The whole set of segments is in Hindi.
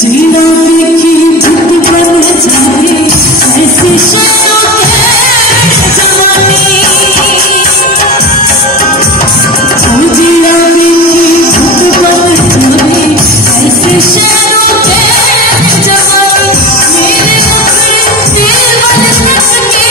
जीना की धुन बन जाए ऐसी शर्तों है जवानी जीना की धुन बन जाए ऐसी शर्तों है जवानी मेरे दिल बन सके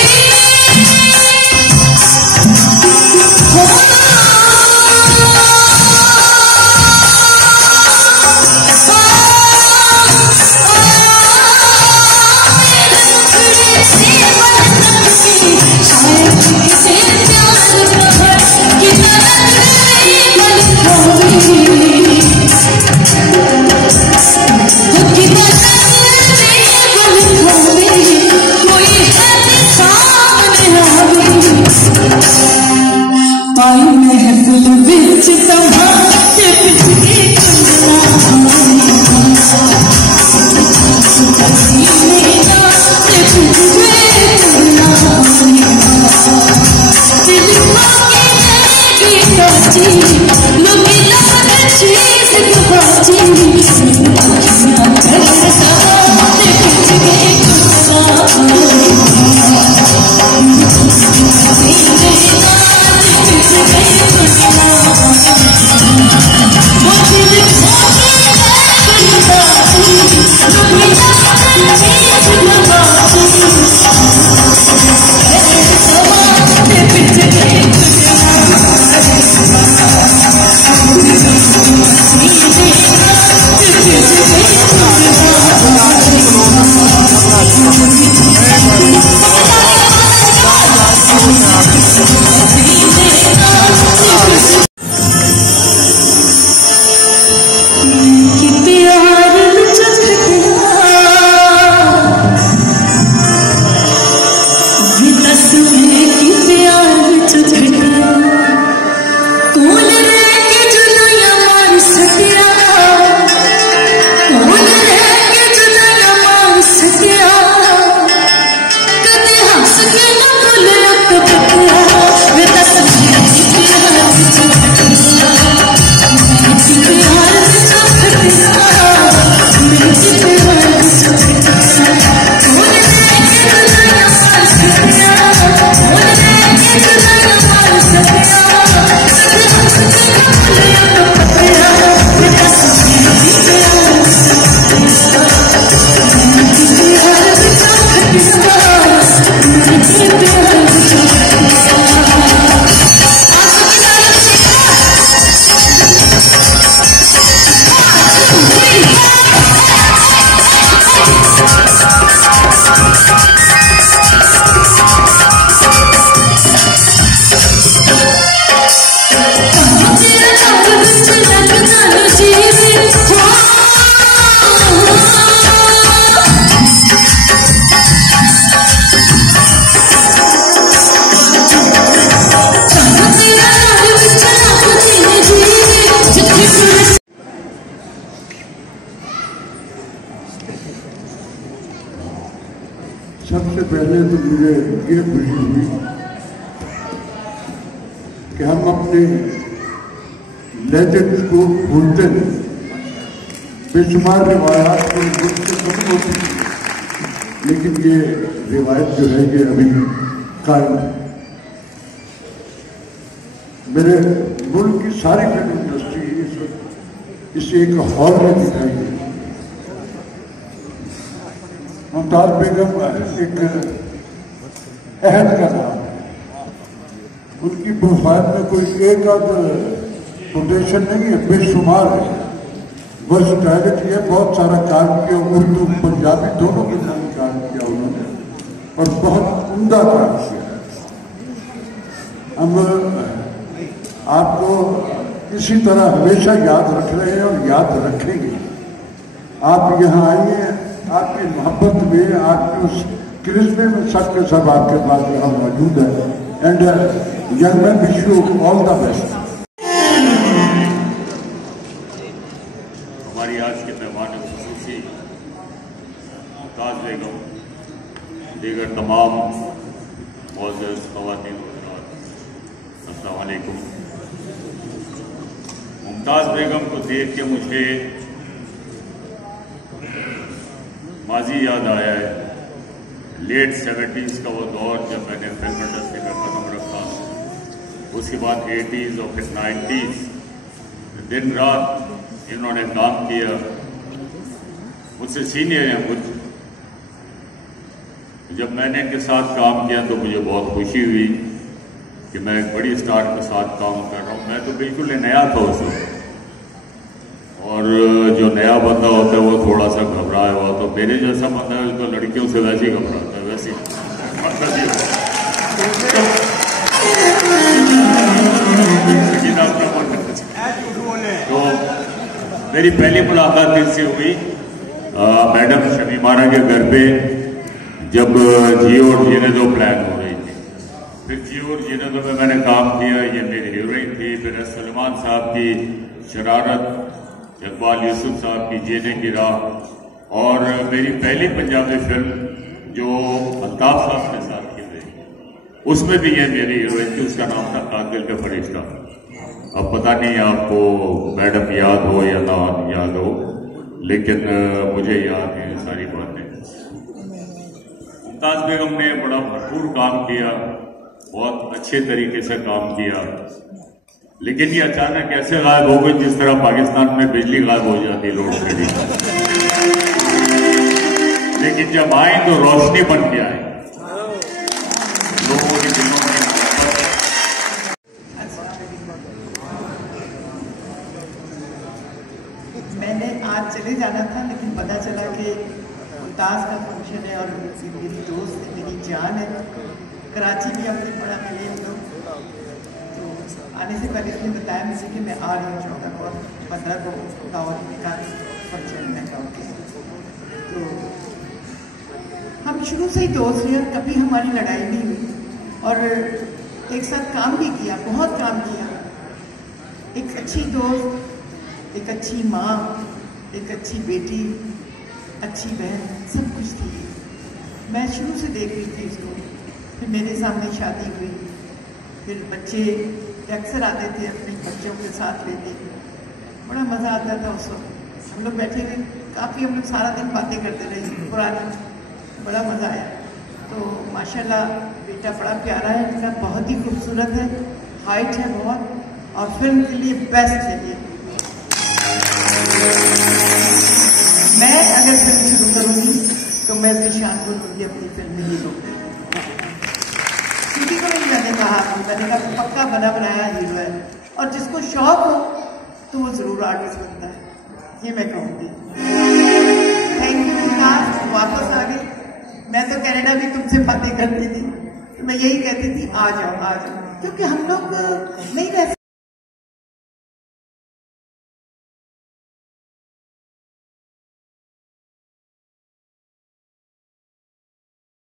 पाई महफिल बिच तमाशे पिछली सबसे पहले तो मुझे ये खुशी हुई कि हम अपने लेजेंड्स को भूलते नहीं। बेशुमार रिवायात को मुझसे कम होती थी, लेकिन ये रिवायत जो है ये अभी कायम है। मेरे मुल्क की सारी फिल्म इंडस्ट्री इसे एक हॉल में दिखाई गई। मुमताज बेगम एक अहद का नाम है। उनकी वफात में कोई एक आध कोटेशन नहीं है, बेशुमार है। वर्सटैलिटी है, बहुत सारा काम किया, उर्दू पंजाबी दोनों के नाम काम किया उन्होंने और बहुत उम्दा काम किया। हम आपको इसी तरह हमेशा याद रख रहे हैं और याद रखेंगे। आप यहाँ आइए, आपकी मोहब्बत में, आपके उस क्रिस्मे में सब के सब आपके पास यहाँ मौजूद है। And young man wish you all the best. हमारी आज के मेहमान खुसूसी मुमताज बेगम, दीगर तमाम मुअज़्ज़ज़ ख़वातीन और हज़रात, अस्सलाम वालेकुम। मुमताज बेगम को देख के मुझे माजी याद आया है। लेट 70s का वो दौर जब मैंने फिल्म इंडस्ट्री का कदम रखा, उसके बाद 80s और फिर 90s दिन रात इन्होंने काम किया। मुझसे सीनियर हैं कुछ। जब मैंने इनके साथ काम किया तो मुझे बहुत खुशी हुई कि मैं एक बड़ी स्टार के साथ काम कर रहा हूँ। मैं तो बिल्कुल नया था उस वक्त, और जो नया बंदा होता है वो थोड़ा सा घबराया हुआ, तो मेरे जैसा बंदा है तो लड़कियों से वैसे ही घबराता है, वैसे तो मेरी पहली मुलाकात इससे हुई मैडम शमीमाना के घर पे, जब जियो और जीने दो प्लान हो रही थी। फिर जियो और जीने दो में मैंने काम किया, ये मेरी हीरोइन थी। फिर सलमान साहब की शरारत, इकबाल यूसुफ साहब की जीने की राह, और मेरी पहली पंजाबी फिल्म जो अल्ताफ साहब के साथ की गई, उसमें भी ये मेरी हीरोइन थी। उसका नाम था कातिल का फरिश्ता। अब पता नहीं आपको मैडम याद हो या ना याद हो, लेकिन मुझे याद है सारी बातें। मुमताज बेगम ने बड़ा भरपूर काम किया, बहुत अच्छे तरीके से काम किया, लेकिन ये अचानक ऐसे गायब हो गई जिस तरह पाकिस्तान में बिजली गायब हो जाती, लोड शेडिंग। लेकिन जब आए तो रोशनी बन के आए, लोगों के दिलों में। मैंने आज चले जाना था, लेकिन पता चला कि मुमताज का फंक्शन है और मेरी दोस्त है, मेरी जान है। कराची भी हमने पढ़ा, मिले हम लोग। तो आने से पहले उसने बताया मुझे कि मैं आ रही हूँ 14 और 15 को दावत में का फंक्शन है गाँव के। तो हम शुरू से ही दोस्त हैं, कभी हमारी लड़ाई नहीं हुई, और एक साथ काम भी किया, बहुत काम किया। एक अच्छी दोस्त, एक अच्छी माँ, एक अच्छी बेटी, अच्छी बहन, सब कुछ थी। मैं शुरू से देख रही थी उसको। फिर मेरे सामने शादी हुई, फिर बच्चे अक्सर आते थे, अपने बच्चों के साथ लेते, बड़ा मज़ा आता था उस वक्त। हम लोग बैठे हुए काफ़ी, हम लोग सारा दिन बातें करते रहे पुरानी, बड़ा मज़ा आया। तो माशाल्लाह बेटा बड़ा प्यारा है इनका, बहुत ही खूबसूरत है, हाइट है बहुत, और फिल्म के लिए बेस्ट है ये। मैं अगर फिल्म शुरू करूंगी तो मैं निशान को लूंगी अपनी फिल्म में हीरो। किसी को नहीं मैंने कहा पक्का बना बनाया हीरो है, और जिसको शौक हो तो वो जरूर आर्टिस्ट बनता है, ये मैं कहूँगी। थैंक यू विकास, वापस आ गई। मैं तो कनाडा भी तुमसे बातें करती थी, तो मैं यही कहती थी आ जाओ आ जाओ, क्योंकि हम लोग नहीं